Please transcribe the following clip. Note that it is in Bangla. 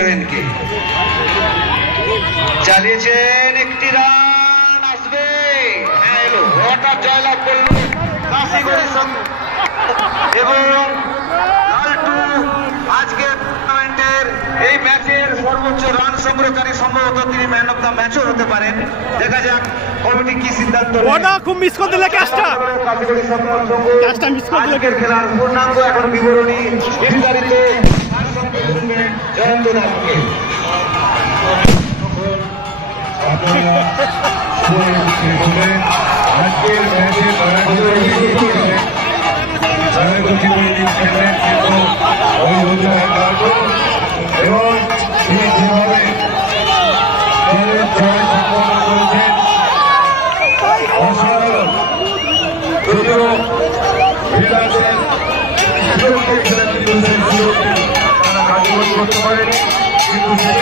11কে চালিয়েছেন, একটি রান আসবে, হ্যাঁ এলো, ওটা জয়লাভ করলো কাশিগড়ি এবং লালটু আজকের টুর্নামেন্টের এই ম্যাচের সর্বোচ্চ রান সংগ্রহকারী, সম্ভবত তিনি ম্যান অফ দ্য ম্যাচও হতে পারেন। দেখা যাক কমিটি কি সিদ্ধান্ত নেয়। ওটা খুব মিস করে দিলে ক্যাচটা মিস করে দিলে। আজকের খেলার পূর্ণাঙ্গ এখন বিবরণী বিস্তারিত জয়ন্ত দাসকে। আজকের এবং তিনি যেভাবে জয় সম্পন্ন করেছেন অসাধারণ, যদিও কার্যকরী করতে পারেন কিন্তু